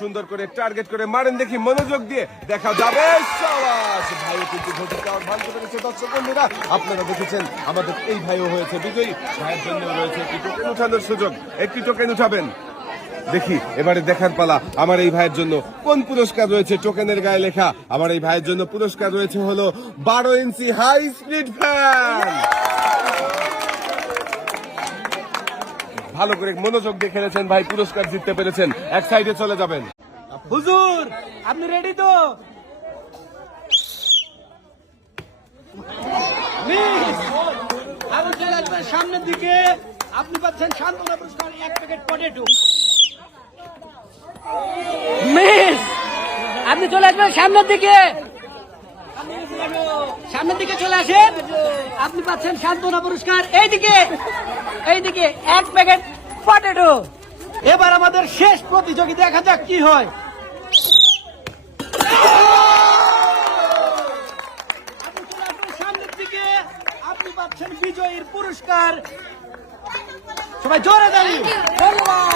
সুন্দর করে টার্গেট করে মারেন দেখি, মনোযোগ দিয়ে দেখা যাবে। সাবাস! ভাইও কিন্তু ঘটি যাওয়ার ভান করেছে। দর্শক বন্ধুরা, আপনারা দেখেছেন আমাদের এই ভাইও হয়েছে বিজয়ী। ভাইয়ের জন্য রয়েছে একটি টোকেন উঠানোর সুযোগ, একটি টোকেন উঠাবেন। দেখি এবারে দেখার পালা আমার এই ভাইয়ের জন্য কোন পুরস্কার রয়েছে। টোকেনের গায়ে লেখা আমার এই ভাইয়ের জন্য পুরস্কার রয়েছে হলো 12 ইঞ্চি হাই স্পিড ফ্যান। ভালো করে মনোযোগ দিয়ে খেলেছেন ভাই, পুরস্কার জিততে পেরেছেন। এক সাইডে চলে যাবেন। হুজুর আপনি রেডি তো? আবার চলে আসবেন সামনের দিকে। আপনি পাচ্ছেন সান্ত্বনা পুরস্কার 1 প্যাকেট পটেটো। মিস, আপনি চলে আসবেন সামনের দিকে। সামনের দিকে চলে আসেন। আপনি পাচ্ছেন সান্ত্বনা পুরস্কার এইদিকে, এইদিকে 1 প্যাকেট পটেটো। এবার আমাদের শেষ প্রতিযোগী, দেখা যাক কি হয়। আপনি চলে আসবেন সামনের দিকে। আপনি পাচ্ছেন বিজয়ীর পুরস্কার। সবাই জোরে দাঁড়িয়ে